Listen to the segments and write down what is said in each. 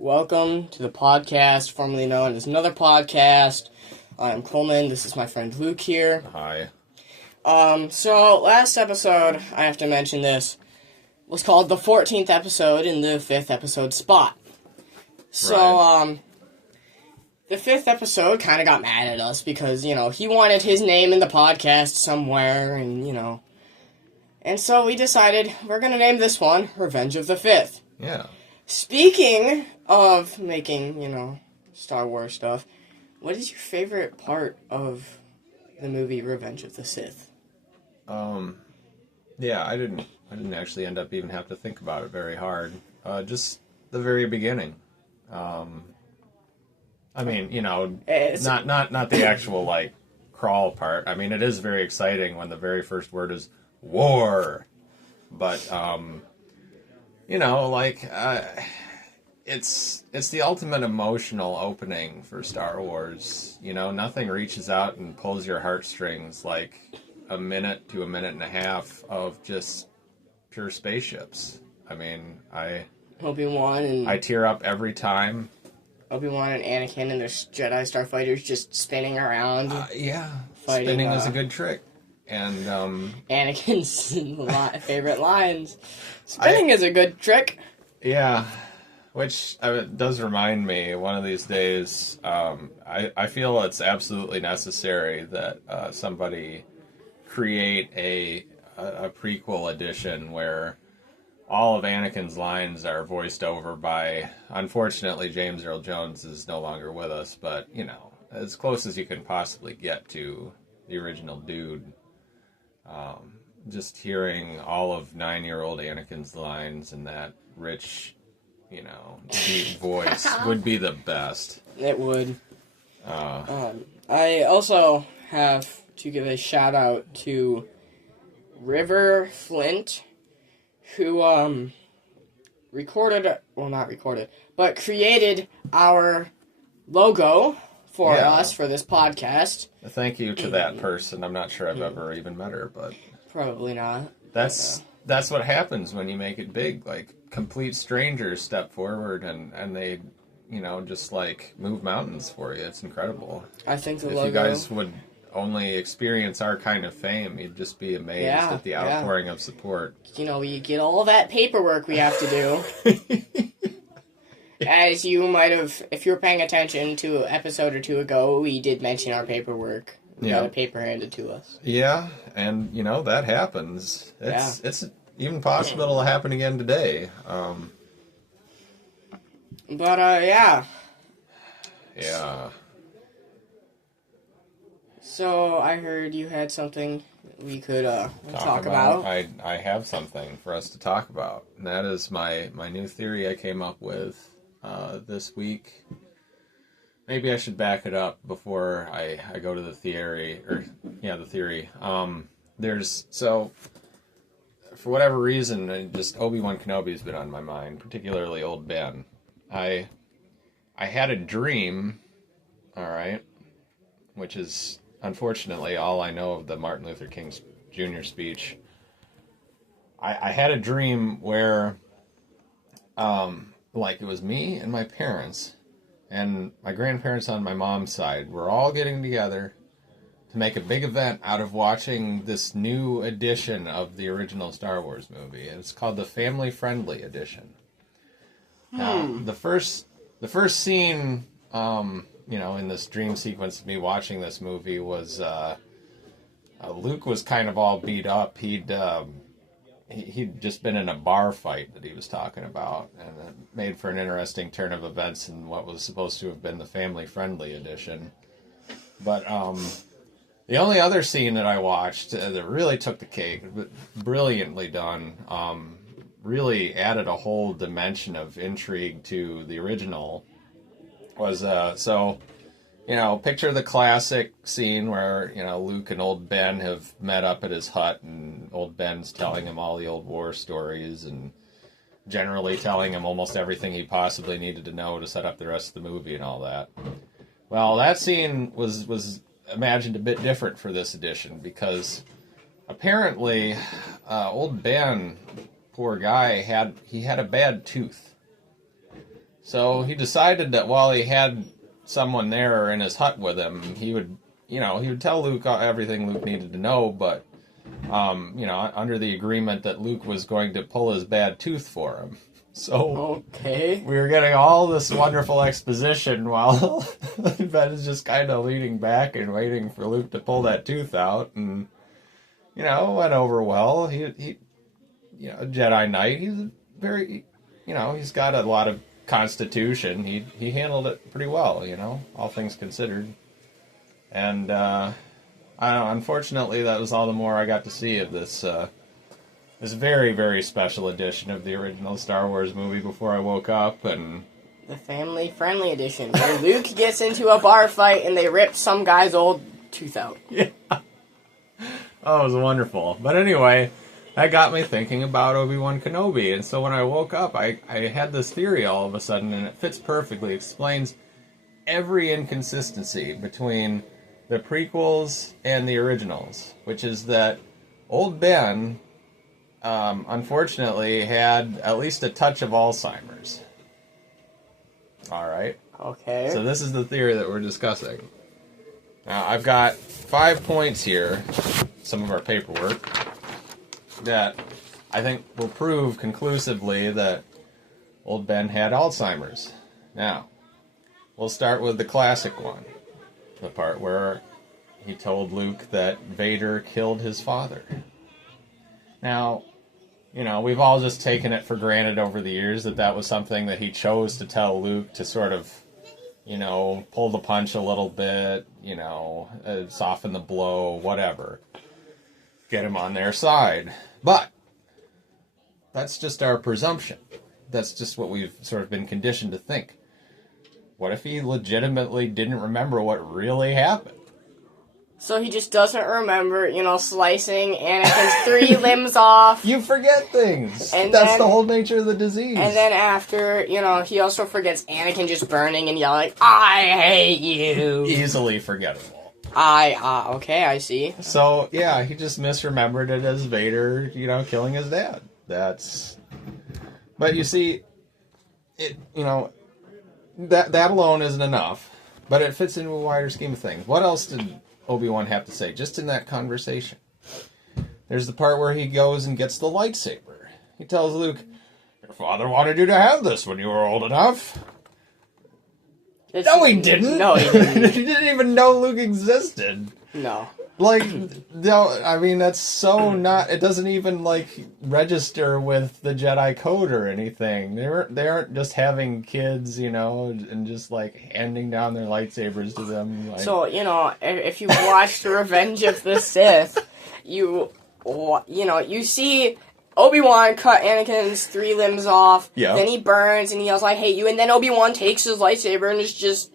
Welcome to the podcast, formerly known as Another Podcast. I'm Coleman. This is my friend Luke here. Hi. So last episode, I have to mention this, was called the 14th episode in the 5th episode spot. So, the 5th episode kind of got mad at us because, he wanted his name in the podcast somewhere, and, and so we decided we're going to name this one Revenge of the 5th. Yeah. Speaking of making, Star Wars stuff, what is your favorite part of the movie Revenge of the Sith? Yeah, I didn't actually end up even have to think about it very hard. Just the very beginning. It's not the actual crawl part. I mean, it is very exciting when the very first word is war. But it's the ultimate emotional opening for Star Wars. Nothing reaches out and pulls your heartstrings like a minute to a minute and a half of just pure spaceships. I mean, I tear up every time. Obi-Wan and Anakin and their Jedi Starfighters just spinning around. Spinning is a good trick. And Anakin's favorite lines. Spinning is a good trick. Yeah, which does remind me, one of these days, I feel it's absolutely necessary that somebody create a prequel edition where all of Anakin's lines are voiced over by, unfortunately, James Earl Jones is no longer with us, but, as close as you can possibly get to the original dude. Just hearing all of 9-year-old Anakin's lines in that rich, deep voice would be the best. It would. I also have to give a shout out to River Flint, who created our logo for us for this podcast. Thank you to that person. I'm not sure I've ever even met her, but probably not. That's what happens when you make it big. Like, complete strangers step forward and they, just move mountains for you. It's incredible. I think the if logo. You guys would only experience our kind of fame, you'd just be amazed at the outpouring of support. We get all that paperwork we have to do. As you might have, if you were paying attention to an episode or two ago, we did mention our paperwork. We got a paper handed to us. Yeah, and that happens. It's even possible it'll happen again today. Yeah. So I heard you had something we could talk about. I have something for us to talk about, and that is my new theory I came up with this week. Maybe I should back it up before I go to the theory. The theory. For whatever reason, just Obi-Wan Kenobi has been on my mind, particularly Old Ben. I had a dream, all right, which is unfortunately all I know of the Martin Luther King Jr. speech. I had a dream where, it was me and my parents and my grandparents on my mom's side were all getting together to make a big event out of watching this new edition of the original Star Wars movie. It's called the Family Friendly Edition. Now, the first scene, in this dream sequence of me watching this movie was Luke was kind of all beat up. He'd just been in a bar fight that he was talking about, and it made for an interesting turn of events in what was supposed to have been the family-friendly edition. But the only other scene that I watched that really took the cake, brilliantly done, really added a whole dimension of intrigue to the original, was picture the classic scene where, Luke and Old Ben have met up at his hut, and Old Ben's telling him all the old war stories and generally telling him almost everything he possibly needed to know to set up the rest of the movie and all that. Well, that scene was imagined a bit different for this edition because apparently Old Ben, poor guy, had a bad tooth. So he decided that while he had someone there in his hut with him, he would tell Luke everything Luke needed to know, but, under the agreement that Luke was going to pull his bad tooth for him. So okay, we were getting all this wonderful exposition while Ben is just kind of leaning back and waiting for Luke to pull that tooth out, and, went over well. He Jedi Knight, he's very, he's got a lot of constitution. He handled it pretty well, all things considered. And I don't know, unfortunately that was all the more I got to see of this this very, very special edition of the original Star Wars movie before I woke up. And the family-friendly edition, where Luke gets into a bar fight and they rip some guy's old tooth out. Yeah. Oh, it was wonderful. But anyway, that got me thinking about Obi-Wan Kenobi, and so when I woke up, I had this theory all of a sudden, and it fits perfectly. It explains every inconsistency between the prequels and the originals, which is that old Ben, unfortunately, had at least a touch of Alzheimer's. All right? Okay. So this is the theory that we're discussing. Now, I've got 5 points here, some of our paperwork, that I think will prove conclusively that old Ben had Alzheimer's. Now, we'll start with the classic one. The part where he told Luke that Vader killed his father. Now, we've all just taken it for granted over the years that was something that he chose to tell Luke to sort of, pull the punch a little bit, soften the blow, whatever. Get him on their side. But that's just our presumption. That's just what we've sort of been conditioned to think. What if he legitimately didn't remember what really happened? So he just doesn't remember, slicing Anakin's 3 limbs off. You forget things. And that's then, the whole nature of the disease. And then after, he also forgets Anakin just burning and yelling, "I hate you!" Easily forgettable. Okay, I see. So, yeah, he just misremembered it as Vader, killing his dad. But you see, that alone isn't enough, but it fits into a wider scheme of things. What else did Obi-Wan have to say just in that conversation? There's the part where he goes and gets the lightsaber. He tells Luke, "Your father wanted you to have this when you were old enough." No, he didn't. No, he didn't. He didn't even know Luke existed. No. That's so not... It doesn't even, register with the Jedi Code or anything. They aren't just having kids, and just, handing down their lightsabers to them. So, if you watched Revenge of the Sith, you see Obi-Wan cut Anakin's 3 limbs off, then he burns and he yells, "I hate you," and then Obi-Wan takes his lightsaber and just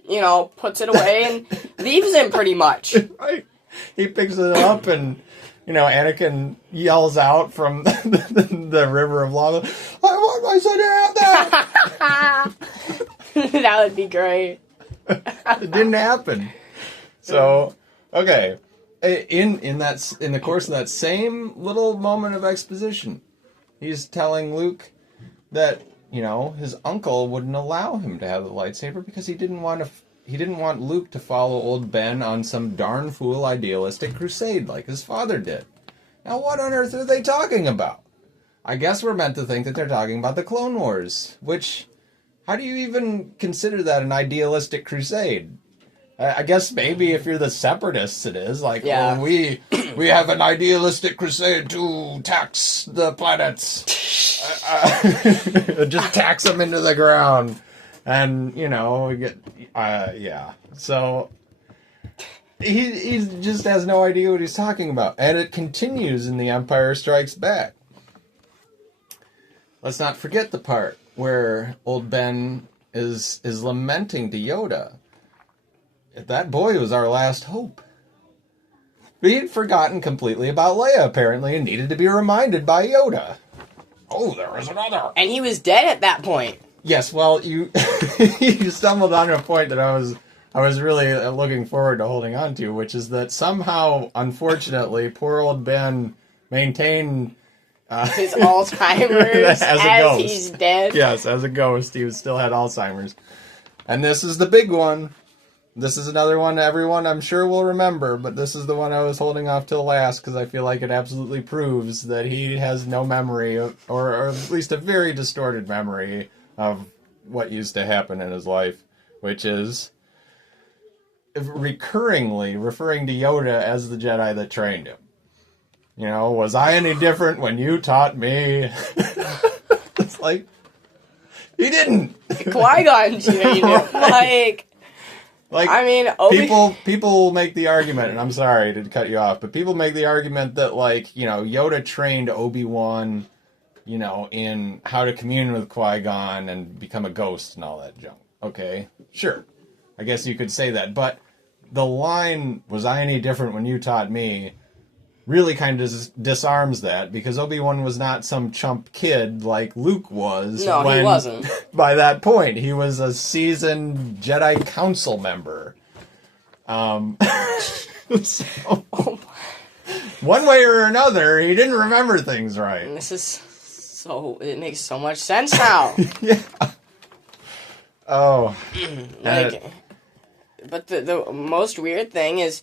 puts it away and leaves him pretty much. Right. He picks it up and, Anakin yells out from the river of lava, "I want my son to have that!" That would be great. It didn't happen. So, okay. In the course of that same little moment of exposition, he's telling Luke that, his uncle wouldn't allow him to have the lightsaber because he didn't want Luke to follow old Ben on some darn fool idealistic crusade like his father did. Now, what on earth are they talking about? I guess we're meant to think that they're talking about the Clone Wars, which, how do you even consider that an idealistic crusade? I guess maybe if you're the Separatists it is, yeah. we have an idealistic crusade to tax the planets. Just tax them into the ground. And, we get, yeah. So, he just has no idea what he's talking about. And it continues in The Empire Strikes Back. Let's not forget the part where old Ben is lamenting to Yoda. That boy was our last hope. But he'd forgotten completely about Leia, apparently, and needed to be reminded by Yoda. Oh, there is another. And he was dead at that point. Yes, well, you you stumbled onto a point that I was really looking forward to holding on to, which is that somehow, unfortunately, poor old Ben maintained his Alzheimer's as he's dead. Yes, as a ghost, he still had Alzheimer's. And this is the big one. This is another one everyone I'm sure will remember, but this is the one I was holding off till last because I feel like it absolutely proves that he has no memory, or at least a very distorted memory of what used to happen in his life, which is recurringly referring to Yoda as the Jedi that trained him. You know, was I any different when you taught me? It's like, he didn't. Qui-Gon trained him. Like, I mean, people make the argument, and I'm sorry to cut you off, but people make the argument that, like, you know, Yoda trained Obi-Wan, you know, in how to commune with Qui-Gon and become a ghost and all that junk. Okay, sure. I guess you could say that, but the line, was I any different when you taught me, really kind of disarms that, because Obi-Wan was not some chump kid like Luke was. No, he wasn't. By that point, he was a seasoned Jedi Council member. So, one way or another, he didn't remember things right. And this is so... It makes so much sense now. Yeah. Oh. But the most weird thing is...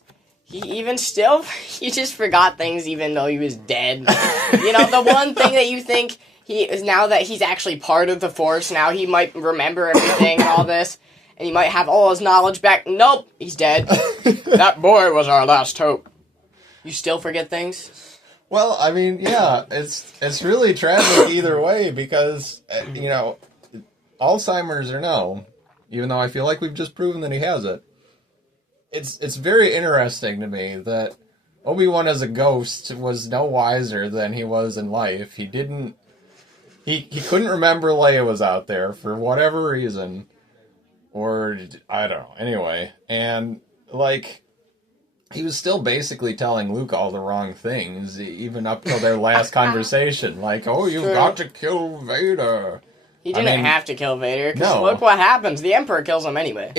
He just forgot things even though he was dead. You know, the one thing that you think he is, now that he's actually part of the Force, now he might remember everything and all this, and he might have all his knowledge back. Nope, he's dead. That boy was our last hope. You still forget things? Well, I mean, yeah, it's really tragic either way because, you know, Alzheimer's or no, even though I feel like we've just proven that he has it, It's very interesting to me that Obi-Wan as a ghost was no wiser than he was in life. He couldn't remember Leia was out there for whatever reason. Or, I don't know, anyway. And, like, he was still basically telling Luke all the wrong things, even up till their last conversation. Like, oh, you've got to kill Vader. He didn't have to kill Vader, because look what happens. The Emperor kills him anyway.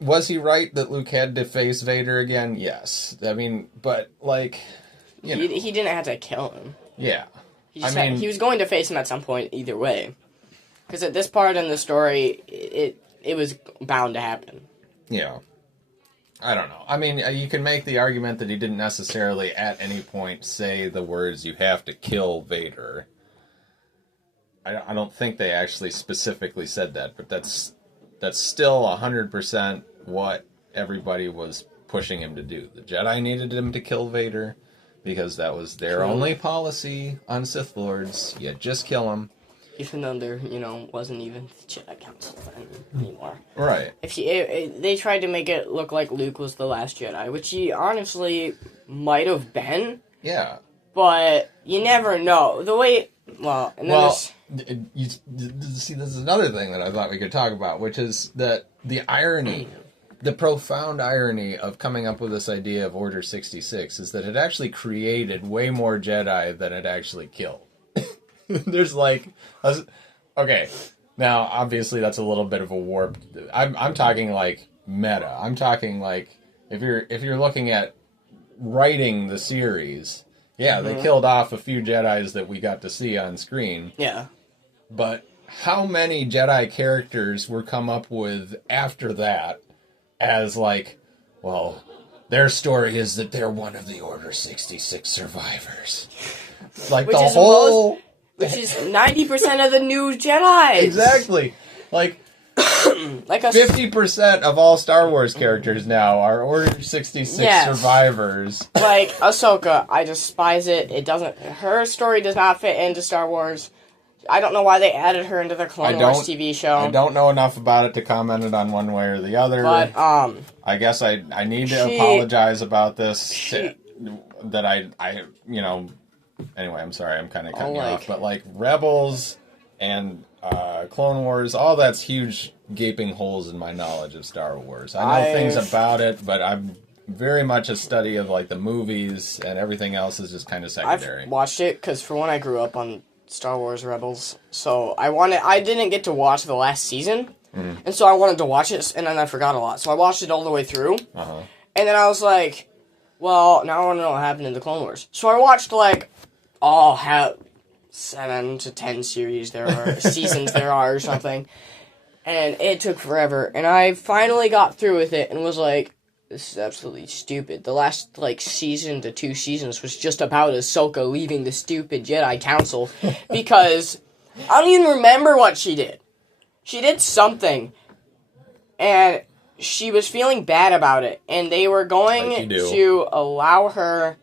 Was he right that Luke had to face Vader again? Yes. I mean, but, like, you know. He didn't have to kill him. Yeah. He was going to face him at some point either way. Because at this part in the story, it was bound to happen. Yeah. I don't know. I mean, you can make the argument that he didn't necessarily at any point say the words, you have to kill Vader. I don't think they actually specifically said that, but that's still 100% what everybody was pushing him to do. The Jedi needed him to kill Vader because that was their only policy on Sith Lords. You just kill him. Even though there, wasn't even the Jedi Council anymore. Right. They tried to make it look like Luke was the last Jedi, which he honestly might have been. Yeah. But you never know. The way... see, this is another thing that I thought we could talk about, which is that the irony, the profound irony of coming up with this idea of Order 66 is that it actually created way more Jedi than it actually killed. There's okay, now obviously that's a little bit of a warp. I'm talking like meta. I'm talking like if you're looking at writing the series, yeah, they killed off a few Jedis that we got to see on screen. Yeah. But how many Jedi characters were come up with after that as their story is that they're one of the Order 66 survivors. Which is 90% of the new Jedi. Exactly. 50% of all Star Wars characters now are Order 66 survivors. Like Ahsoka, I despise it. Her story does not fit into Star Wars. I don't know why they added her into the Clone Wars TV show. I don't know enough about it to comment it on one way or the other. But I guess I need to apologize about this. Anyway, I'm sorry, I'm kind of cutting you off. But Rebels and Clone Wars, all that's huge gaping holes in my knowledge of Star Wars. I know things about it, but I'm very much a study of the movies, and everything else is just kind of secondary. I've watched it because for one, I grew up on Star Wars Rebels, so I didn't get to watch the last season, and so I wanted to watch it, and then I forgot a lot, so I watched it all the way through, and then I was like, well, now I want to know what happened in the Clone Wars, so I watched 7 to 10 series there are, seasons there are or something. And it took forever. And I finally got through with it and was like, this is absolutely stupid. The last, season to 2 seasons was just about Ahsoka leaving the stupid Jedi Council. Because I don't even remember what she did. She did something. And she was feeling bad about it. And they were going to allow her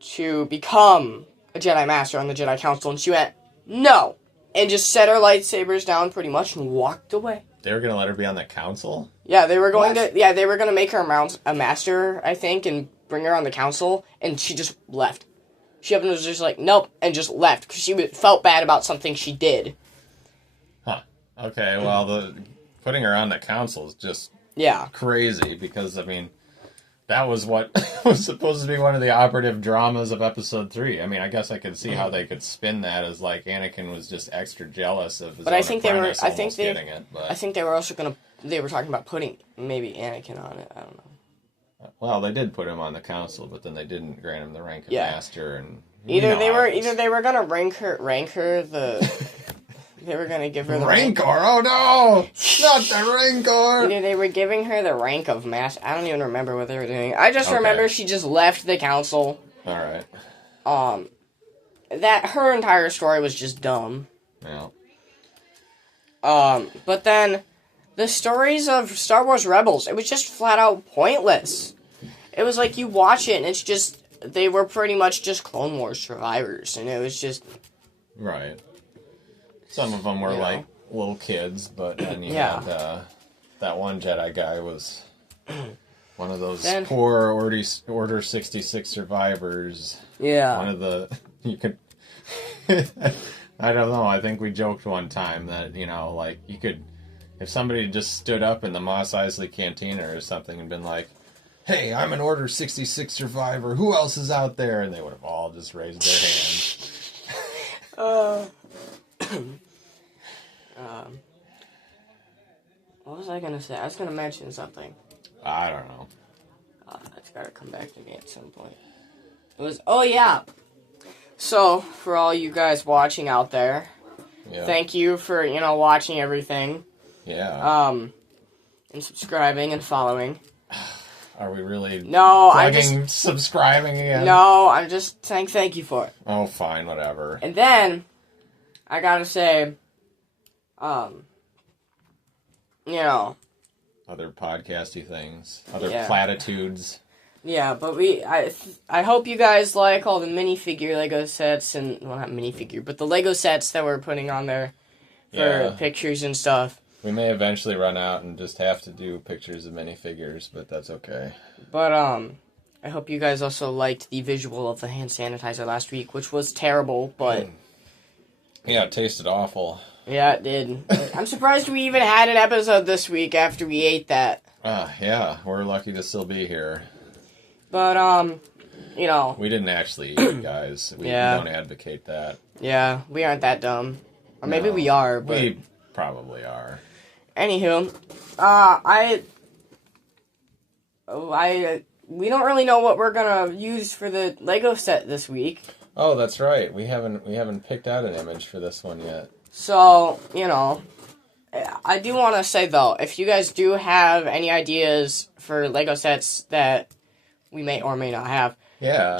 to become a Jedi Master on the Jedi Council. And she went, no. And just set her lightsabers down pretty much and walked away. They were going to let her be on the council? Yeah, they were going to. Yeah, they were going to make her a master, I think, and bring her on the council. And she just left. She was just like, nope, and just left because she felt bad about something she did. Huh. Okay. Well, putting her on the council is just crazy because I mean, that was what was supposed to be one of the operative dramas of Episode 3. I mean, I guess I could see how they could spin that as like Anakin was just extra jealous of his own apprentice almost getting it. But I think they were also going to. They were talking about putting maybe Anakin on it. I don't know. Well, they did put him on the council, but then they didn't grant him the rank of master. And either they were going to rank her the. They were going to give her the Rancor. Oh no, not the Rancor. Either they were giving her the rank of master. I don't even remember what they were doing. I just remember she just left the council. All right. That her entire story was just dumb. Yeah. But then the stories of Star Wars Rebels, it was just flat out pointless. It was like you watch it and it's just they were pretty much just Clone Wars survivors, and it was just right. Some of them were like little kids, but then you had that one Jedi guy was one of those poor Order 66 survivors. Yeah. One of the you could. I don't know. I think we joked one time that like you could, if somebody just stood up in the Mos Eisley Cantina or something and been like, "Hey, I'm an Order 66 survivor. Who else is out there?" and they would have all just raised their hands. What was I gonna say? I was gonna mention something. I don't know. It's gotta come back to me at some point. It was, so, for all you guys watching out there, thank you for, watching everything. Yeah. And subscribing and following. Are we really subscribing again? No, I'm just saying thank you for it. Oh, fine, whatever. And then, I gotta say, other podcasty things, other platitudes. Yeah, but I hope you guys like all the minifigure Lego sets and, well, not minifigure, but the Lego sets that we're putting on there for pictures and stuff. We may eventually run out and just have to do pictures of minifigures, but that's okay. But, I hope you guys also liked the visual of the hand sanitizer last week, which was terrible, but... Yeah, it tasted awful. Yeah, it did. I'm surprised we even had an episode this week after we ate that. Yeah, we're lucky to still be here. But, we didn't actually eat, guys. We don't advocate that. Yeah, we aren't that dumb. Or maybe we are, but... We probably are. Anywho, we don't really know what we're gonna use for the Lego set this week. Oh, that's right. We haven't picked out an image for this one yet. So, I do want to say, though, if you guys do have any ideas for Lego sets that we may or may not have,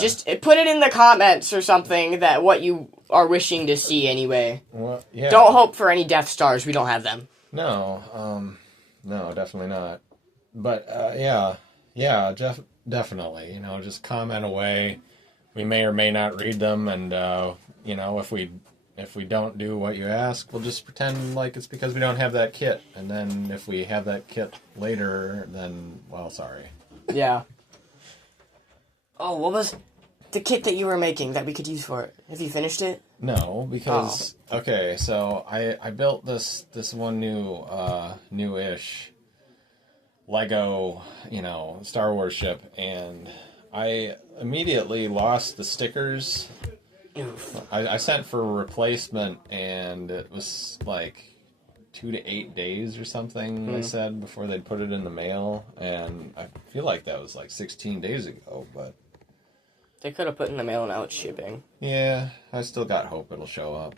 just put it in the comments or something, that what you are wishing to see anyway. Well, yeah. Don't hope for any Death Stars. We don't have them. No, no, definitely not. But, definitely. Just comment away. We may or may not read them, and, if we don't do what you ask, we'll just pretend like it's because we don't have that kit. And then if we have that kit later, then, well, sorry. Yeah. Oh, what was the kit that you were making that we could use for it? Have you finished it? No, because, okay, so I built this one new-ish Lego, Star Wars ship, and I immediately lost the stickers. I sent for a replacement, and it was like 2 to 8 days or something, they said, before they'd put it in the mail, and I feel like that was like 16 days ago, but They could have put in the mail and out shipping. Yeah, I still got hope it'll show up.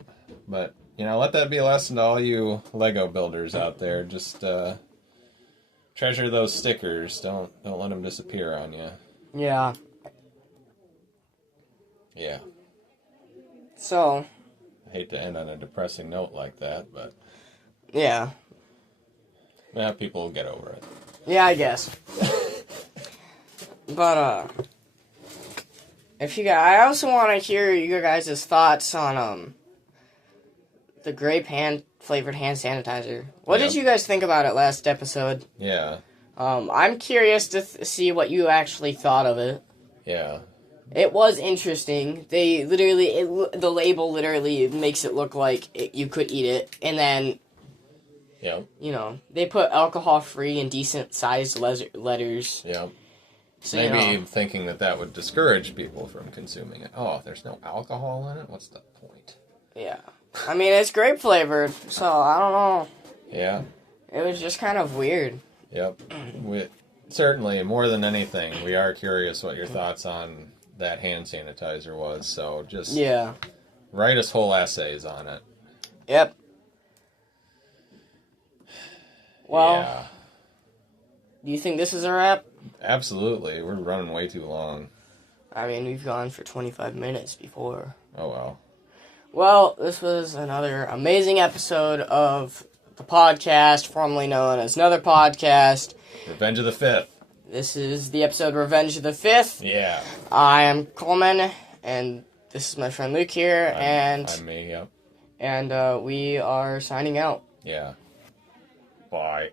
But, let that be a lesson to all you Lego builders out there. Just treasure those stickers. Don't let them disappear on you. Yeah. Yeah. So. I hate to end on a depressing note like that, but. Yeah. People will get over it. Yeah, I guess. But, I also want to hear your guys' thoughts on, the grape flavored hand sanitizer. What did you guys think about it last episode? Yeah. I'm curious to see what you actually thought of it. Yeah. It was interesting. They the label literally makes it look like you could eat it, and then, Yep. They put alcohol-free and decent-sized letters. Yep. So, maybe thinking that would discourage people from consuming it. Oh, there's no alcohol in it? What's the point? Yeah. I mean, it's grape flavored, so I don't know. Yeah. It was just kind of weird. Yep. Certainly, more than anything, we are curious what your thoughts on that hand sanitizer was, so just write us whole essays on it. Yep. Well, do you think this is a wrap? Absolutely. We're running way too long. I mean, we've gone for 25 minutes before. Oh, well. Well, this was another amazing episode of the podcast, formerly known as Another Podcast. Revenge of the Fifth. This is the episode Revenge of the Fifth. Yeah. I am Coleman, and this is my friend Luke here, I'm me, yep. And we are signing out. Yeah. Bye.